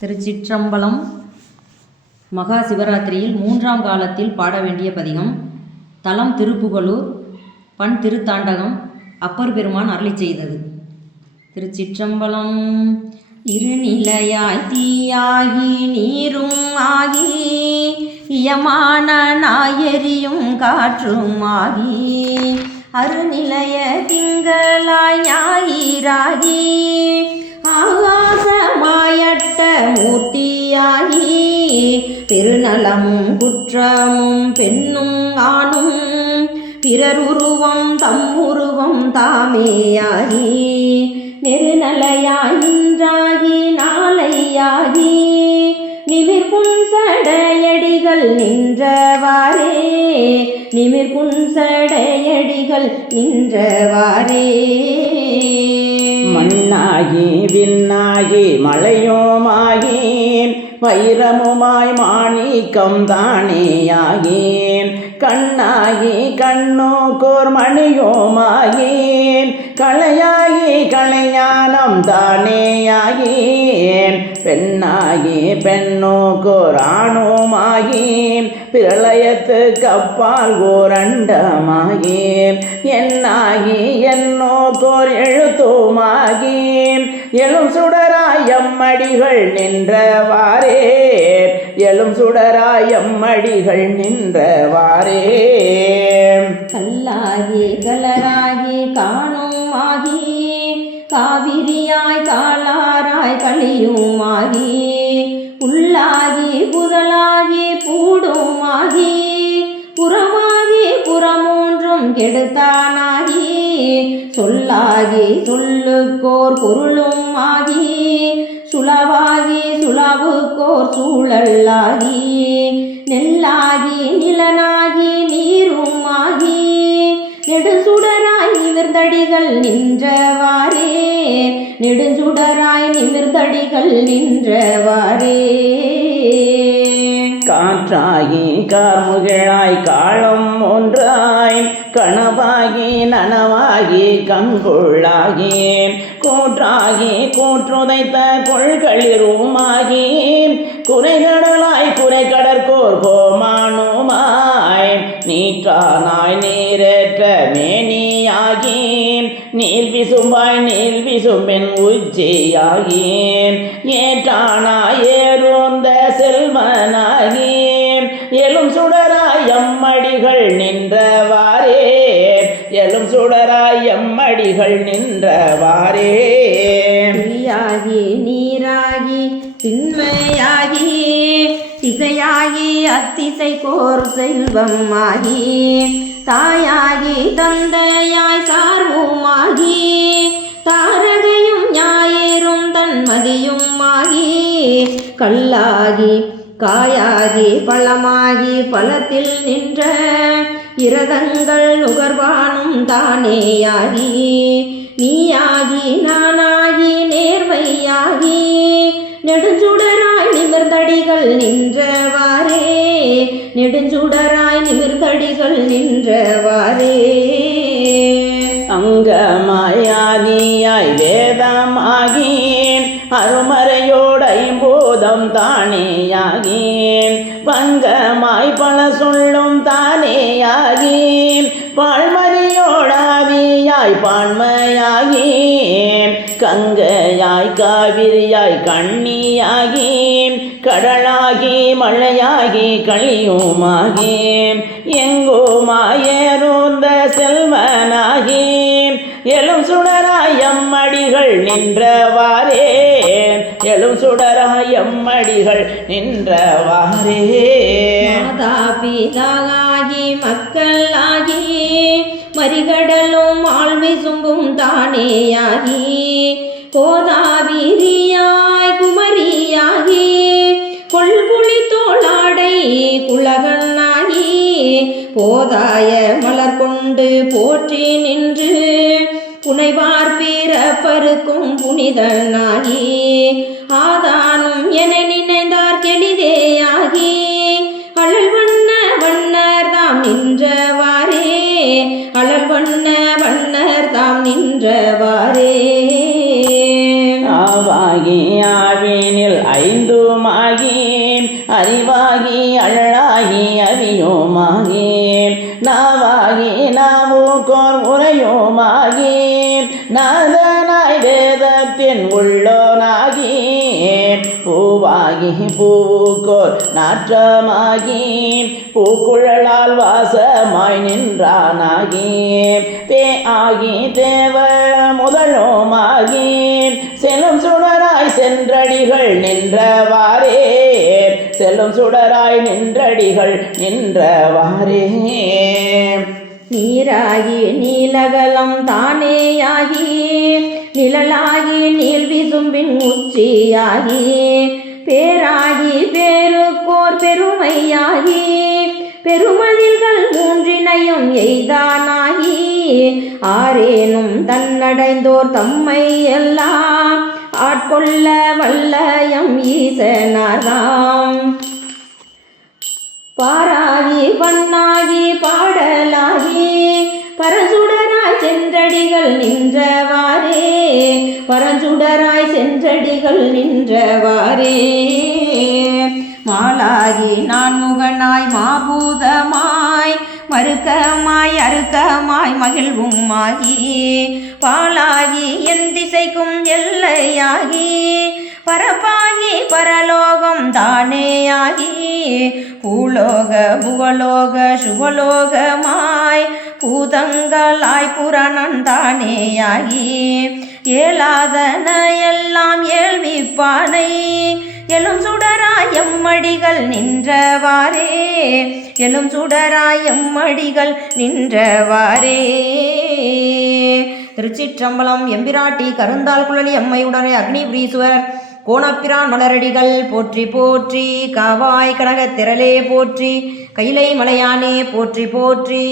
திருச்சிற்றம்பலம் மகா சிவராத்திரியில் மூன்றாம் காலத்தில் பாட வேண்டிய பதிகம். தலம் திருப்புகலூர் பண் திருத்தாண்டகம் அப்பர் பெருமான் அருளி செய்தது. திருச்சிற்றம்பலம் இருநிலையாய் தீயாகி நீரும் ஆகி இயமான நாயரியும் காற்றும் ஆகி அருநிலைய திங்களாய் ஆகாசமாய் திருநலமும் குற்றமும் பெண்ணும் ஆணும் பிறருருவம் தம் உருவம் தாமேயாகி நெருநலையாயின்றாகி நாளையாகி நிமிர்புன்சடையடிகள் நின்றவாறே நிமிர்புன்சடையடிகள் நின்றவாரே மண்ணாகி விண்ணாகி மலையோமாகி வைரமுமாய் மாணிக்கம் தானேயாகேன். கண்ணாகி கண்ணோக்கோர் மணியோமாகேன் கலையாகி கலைஞானம் தானேயாகேன். பெண்ணாகி பெண்ணோக்கோர் ஆணுமாகி பிரளயத்துக்கு அப்பால் ஓரண்டமாகி என்னாகி என்னோக்கோர் எழுத்துமாகி எழும் சுடராயம்மடிகள் நின்றவாறே எழும் சுடராயம்மடிகள் நின்றவாறே. கல்லாகி கலராகி காணும் ஆகி காவிரியாய் காலாராய் களியுமாகி உள்ளாகி புதலாகி பூடுமாகி புறமாகி புறமூன்றும் கெடுத்தானாகி சொல்லாகி சொல்லுக்கோர் பொருளும் ஆகி சுளவாகி சுளவுக்கோர் சூழல்லாகி நெல்லாகி நிலனாகி நீரும் ஆகி நிமிர்ந்தடிகள் நின்றவாரே நெடுஞ்சுடராய் நிமிர்ந்தடிகள் நின்றவாரே காற்றாகி கார்முகிழாய் காலம் ஒன்றாய் கனவாகி நனவாகி கங்குள்ளாகி கூற்றாகி கூற்றுதைத்த கொள்களிருமாகி குறைகடலாய் குறை கடற்கோர் கோமானுமாய் நீற்றானாய் நீரேற்ற மேனியாகி நீல் விசும்பாய் நீல் விசும்பின் உச்சியாகி ஏற்றானாய் ஏறுந்த செல்வனாகி எழும் சுடராய் எம்மடிகள் நின்றவாரே எழும் சுடராய் எம்மடிகள் நின்றவாரே நீ இசையாகி அத்திசை கோர் செல்வம் ஆகி தாயாகி தந்தையாய் சார்வுமாகி தாரகையும் ஞாயிறும் தன்மதியும் ஆகி கல்லாகி காயாகி பழமாகி பழத்தில் நின்ற இரதங்கள் நுகர்வானும் தானேயாகி நீயாகி நானாகி நேர்மையாகி நெடுஞ்சுடர் நிமிர்ந்தடிகள் நின்றவாரே நெடுஞ்சுடராய் நிமிர்தடிகள் நின்றவாரே அங்கமாயாதியாய் வேதமாகி அருமறையோடு ஐம்போதம் தானேயாகி பங்கமாய் பல சொல்லும் தானேயாகி பாழ்மதியோடாவியாய் பான்மையாகி கங்கையாய் காவிரியாய் கண்ணியாகி கடலாகி மழையாகி களியுமாகி எங்கோமாயேருந்த செல்வனாகி எழும் சுடராயம் அடிகள் நின்றவாறே. எழும் சுடராயம் அடிகள் நின்றவாரே மாதா பிதாகி மக்களாகி மறிகடலும் ஆழ்வி சும்பும் தானேயாகி கோதாவிரியாய் போதாய மலர் கொண்டு போற்றி நின்று புனைவார் பிறப்பருக்கும் புனிதனாகி ஆதானும் என நினைந்தார் கெளிதேயாகி. அழல் வண்ண வண்ணர் தாம் நின்றவாறே. அழல் வண்ண வண்ணர் தாம் நின்றவாறே. ஆவாகி ஆவினில் ஐந்துமாகி அறிவா நாதனாய் வேதத்தின் உள்ளோனாகி பூவாகி பூவுக்கோர் நாற்றமாகி பூக்குழலால் வாசமாய் நின்றானாகி தே ஆகி தேவ முதலோமாகி செல்லும் சுடராய் சென்றடிகள் நின்றவாறே செல்லும் சுடராய் நின்றடிகள் நின்றவாறே நீராகி நீலகலம் தானேயாகி நிழலாகி நீள் விசும்பின் உச்சியாகி பேராகி பேருக்கோர் பெருமையாகி பெருமதில்கள் மூன்றினையும் எய்தானாகி ஆரேனும் தன்னடைந்தோர் தம்மை எல்லாம் ஆட்கொள்ள வல்லயம் ஈசனாராம் பாராகி பண்ணாகி பாடலாகி பரசுடராய் சென்றடிகள் நின்றவாறே பரஞ்சுடராய் சென்றடிகள் நின்றவாறே. மாலாகி நான்முகனாய் மாபூதமாய் மறுக்கமாய் அறுக்கமாய் மகிழ்வுமாகி. பாலாகி என் திசைக்கும் எல்லையாகி. பரப்பாகி பரலோகம் தானேயாகி. பூலோக புகலோக சுகலோகமாய் பூதங்களாய் புராணன் தானேயாகி. ஏலாதன எல்லாம் ஏழ்விப்பானை எழும் சுடராய் எம்மடிகள் நின்றவாரே எழும் சுடராய் எம்மடிகள் நின்றவாரே திருச்சிற்றம்பலம் எம்பிராட்டி கருந்தால் குழலி அம்மையுடனே அக்னிபுரீஸ்வர் கோணப்பிரான் மலரடிகள் போற்றி போற்றி காவாய் கனகத் திரளே போற்றி கைலை மலையானே போற்றி போற்றி.